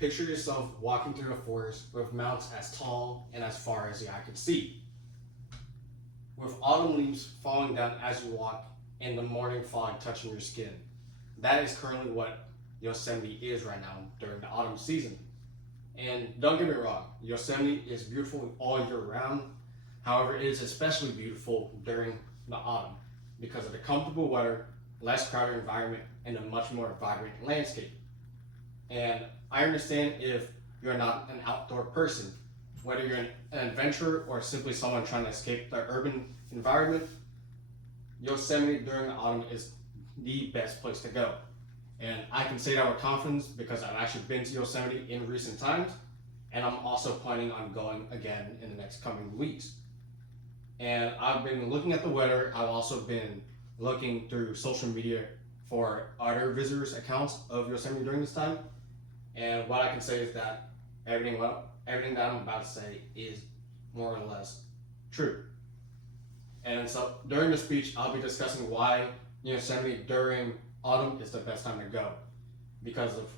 Picture yourself walking through a forest with mountains as tall and as far as the eye could see, with autumn leaves falling down as you walk and the morning fog touching your skin. That is currently what Yosemite is right now during the autumn season. And don't get me wrong, Yosemite is beautiful all year round. However, it is especially beautiful during the autumn because of the comfortable weather, less crowded environment, and a much more vibrant landscape. And I understand if you're not an outdoor person, whether you're an adventurer or simply someone trying to escape the urban environment, Yosemite during the autumn is the best place to go. And I can say that with confidence because I've actually been to Yosemite in recent times, and I'm also planning on going again in the next coming weeks. And I've been looking at the weather. I've also been looking through social media for other visitors' accounts of Yosemite during this time. And what I can say is that everything that I'm about to say is more or less true. And so during the speech, I'll be discussing why Yosemite during autumn is the best time to go. Because of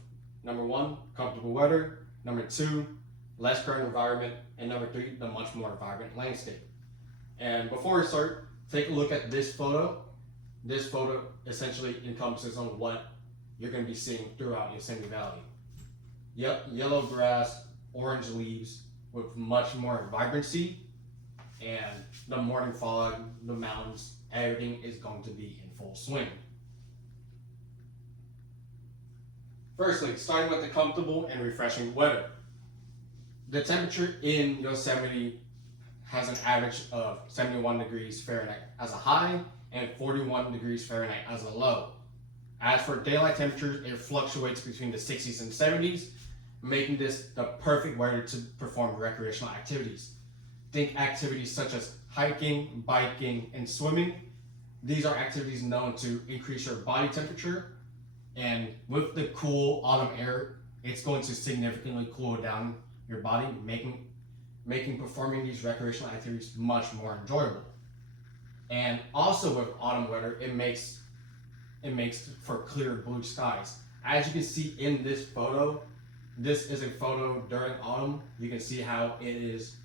number one, comfortable weather, number two, less crowded environment, and number three, the much more vibrant landscape. And before we start, take a look at this photo. This photo essentially encompasses on what you're going to be seeing throughout Yosemite Valley. Yep, yellow grass, orange leaves with much more vibrancy, and the morning fog, the mountains, everything is going to be in full swing. Firstly, starting with the comfortable and refreshing weather. The temperature in Yosemite has an average of 71 degrees Fahrenheit as a high and 41 degrees Fahrenheit as a low. As for daylight temperatures, it fluctuates between the 60s and 70s, making this the perfect weather to perform recreational activities. Think activities such as hiking, biking, and swimming. These are activities known to increase your body temperature, and with the cool autumn air, it's going to significantly cool down your body, making performing these recreational activities much more enjoyable. And also with autumn weather, it makes for clear blue skies. As you can see in this photo, this is a photo during autumn. You can see how it is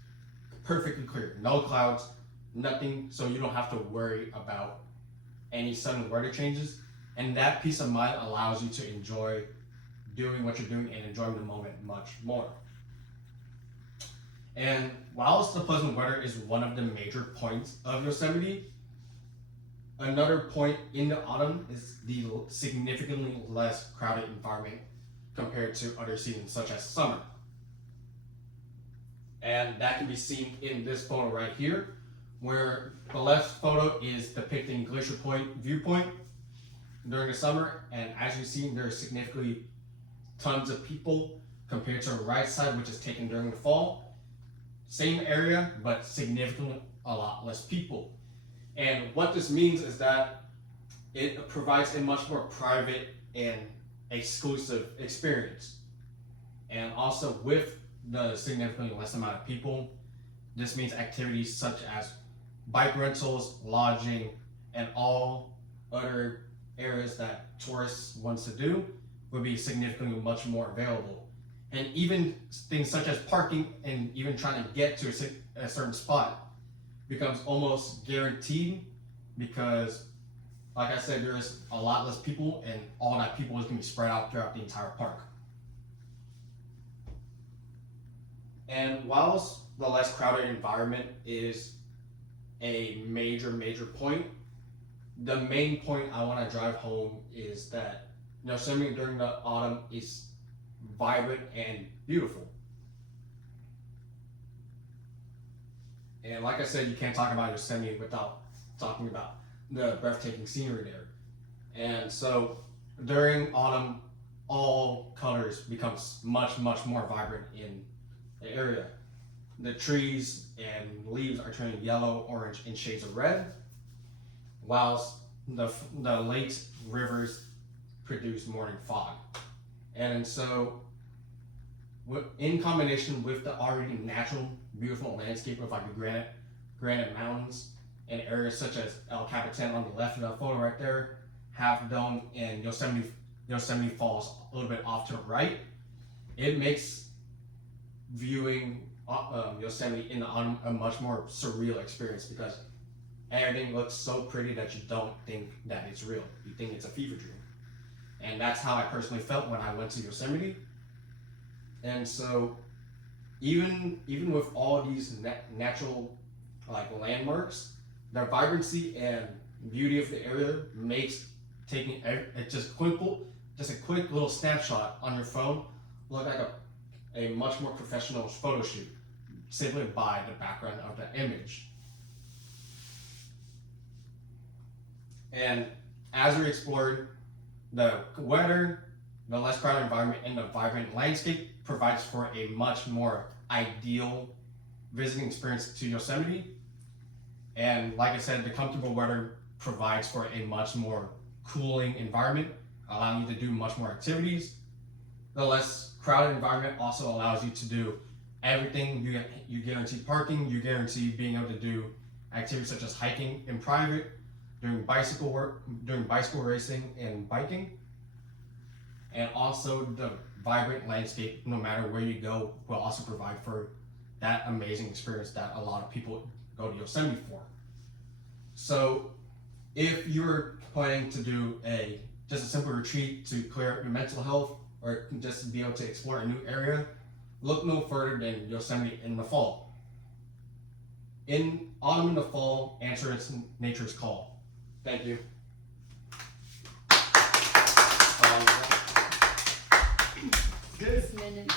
perfectly clear, no clouds, nothing, so you don't have to worry about any sudden weather changes. And that peace of mind allows you to enjoy doing what you're doing and enjoying the moment much more. And whilst the pleasant weather is one of the major points of Yosemite, another point in the autumn is the significantly less crowded environment compared to other seasons such as summer. And that can be seen in this photo right here, where the left photo is depicting Glacier Point viewpoint during the summer, and as you see, there are significantly tons of people compared to the right side, which is taken during the fall. Same area, but significantly a lot less people. And what this means is that it provides a much more private and exclusive experience. And also with the significantly less amount of people, this means activities such as bike rentals, lodging, and all other areas that tourists wants to do would be significantly much more available. And even things such as parking and even trying to get to a certain spot becomes almost guaranteed because, like I said, there is a lot less people, and all that people is going to be spread out throughout the entire park. And whilst the less crowded environment is a major point, the main point I want to drive home is that Yosemite during the autumn is vibrant and beautiful. And like I said, you can't talk about Yosemite without talking about the breathtaking scenery there. And so during autumn, all colors becomes much more vibrant in the area. The trees and leaves are turning yellow, orange, and shades of red, whilst the lakes, rivers produce morning fog. And so in combination with the already natural, beautiful landscape of like the granite mountains and areas such as El Capitan on the left of the photo right there, Half Dome, and Yosemite Falls a little bit off to the right, it makes viewing Yosemite in the autumn a much more surreal experience because everything looks so pretty that you don't think that it's real. You think it's a fever dream. And that's how I personally felt when I went to Yosemite. And so even with all these natural like landmarks, the vibrancy and beauty of the area makes taking just a quick little snapshot on your phone look like a much more professional photo shoot simply by the background of the image. And as we explored, the weather, the less crowded environment, and the vibrant landscape provides for a much more ideal visiting experience to Yosemite. And like I said, the comfortable weather provides for a much more cooling environment, allowing you to do much more activities. The less crowded environment also allows you to do everything. You guarantee parking, you guarantee being able to do activities such as hiking in private, doing bicycle racing and biking. And also the vibrant landscape, no matter where you go, will also provide for that amazing experience that a lot of people go to Yosemite for. So if you're planning to do just a simple retreat to clear up your mental health or just to be able to explore a new area, look no further than Yosemite in the fall. In autumn and the fall, answer nature's call. Thank you. Good. 6 minutes.